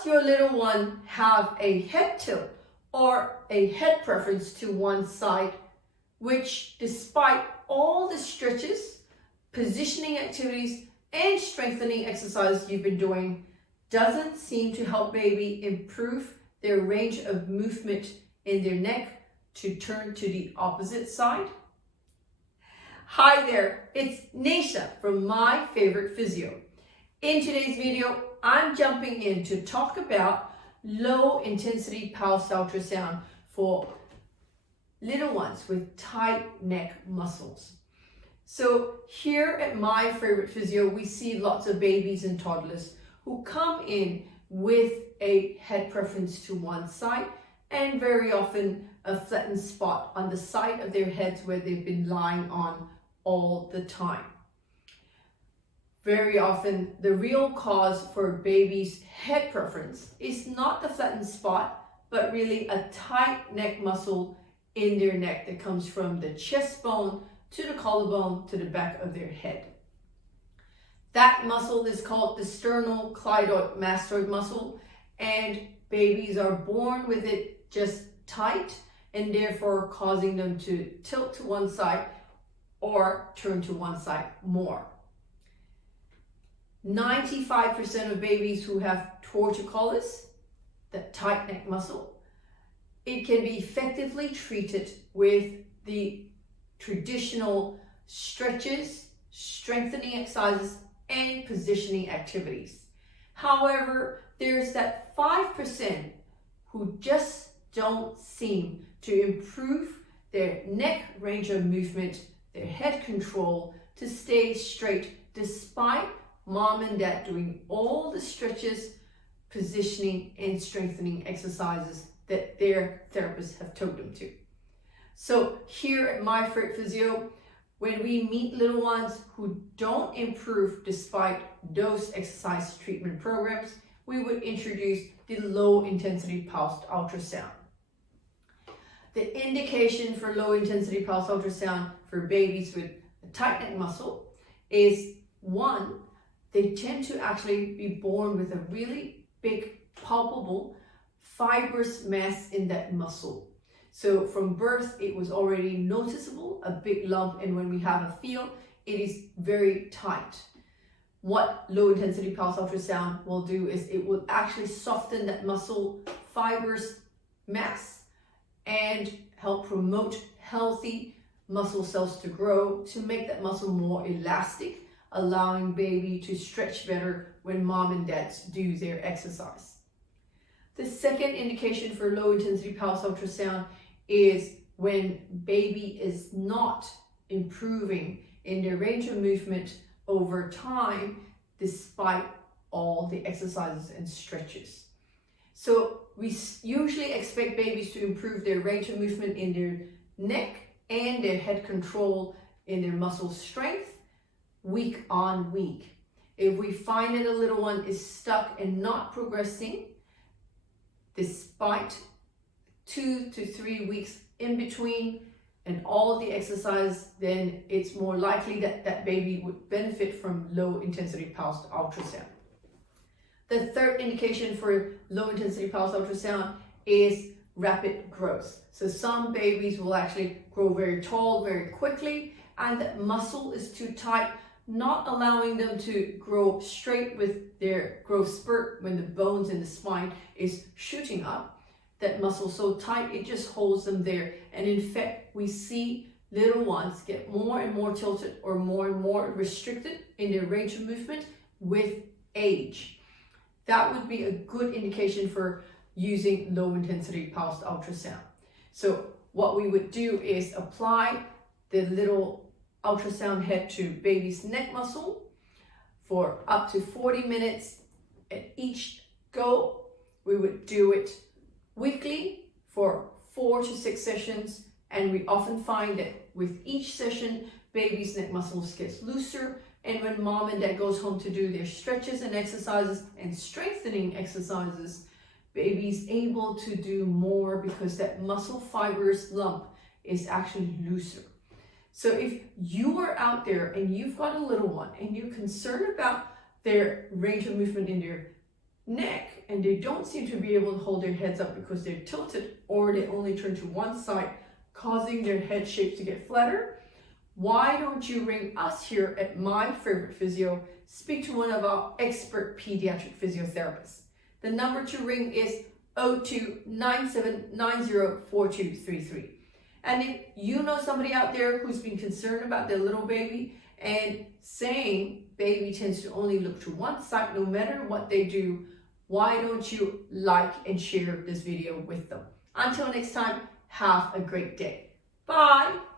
Does your little one have a head tilt or a head preference to one side, which despite all the stretches, positioning activities, and strengthening exercises you've been doing, doesn't seem to help baby improve their range of movement in their neck to turn to the opposite side? Hi there, it's Neesha from My Favourite Physio. In today's video, I'm jumping in to talk about low intensity pulsed ultrasound for little ones with tight neck muscles. So here at My Favourite Physio, we see lots of babies and toddlers who come in with a head preference to one side and very often a flattened spot on the side of their heads where they've been lying on all the time. Very often, the real cause for baby's head preference is not the flattened spot, but really a tight neck muscle in their neck that comes from the chest bone to the collarbone to the back of their head. That muscle is called the sternocleidomastoid muscle, and babies are born with it just tight and therefore causing them to tilt to one side or turn to one side more. 95% of babies who have torticollis, that tight neck muscle, it can be effectively treated with the traditional stretches, strengthening exercises, and positioning activities. However, there's that 5% who just don't seem to improve their neck range of movement, their head control to stay straight despite mom and dad doing all the stretches, positioning, and strengthening exercises that their therapists have told them to. So here at My Favourite Physio, when we meet little ones who don't improve despite those exercise treatment programs, we would introduce the low intensity pulsed ultrasound. The indication for low intensity pulsed ultrasound for babies with a tight neck muscle is one, they tend to actually be born with a really big, palpable, fibrous mass in that muscle. So from birth, it was already noticeable, a big lump, and when we have a feel, it is very tight. What low intensity pulse ultrasound will do is it will actually soften that muscle fibrous mass and help promote healthy muscle cells to grow to make that muscle more elastic, allowing baby to stretch better when mom and dad do their exercise. The second indication for low intensity pulse ultrasound is when baby is not improving in their range of movement over time despite all the exercises and stretches. So we usually expect babies to improve their range of movement in their neck and their head control in their muscle strength week on week. If we find that a little one is stuck and not progressing despite 2 to 3 weeks in between and all the exercise, then it's more likely that that baby would benefit from low intensity pulsed ultrasound. The third indication for low intensity pulsed ultrasound is rapid growth. So some babies will actually grow very tall very quickly, and that muscle is too tight, not allowing them to grow straight with their growth spurt when the bones in the spine is shooting up. That muscle so tight, it just holds them there. And in fact, we see little ones get more and more tilted or more restricted in their range of movement with age. That would be a good indication for using low intensity pulsed ultrasound. So what we would do is apply the little ultrasound head to baby's neck muscle for up to 40 minutes at each go. We would do it weekly for 4 to 6 sessions, and we often find that with each session, baby's neck muscles gets looser, and when mom and dad goes home to do their stretches and exercises and strengthening exercises, baby's able to do more because that muscle fibrous lump is actually looser. So if you are out there and you've got a little one and you're concerned about their range of movement in their neck and they don't seem to be able to hold their heads up because they're tilted or they only turn to one side, causing their head shape to get flatter, why don't you ring us here at My Favorite Physio, speak to one of our expert pediatric physiotherapists. The number to ring is 0297904233. And if you know somebody out there who's been concerned about their little baby and saying baby tends to only look to one side no matter what they do, why don't you like and share this video with them? Until next time, have a great day. Bye.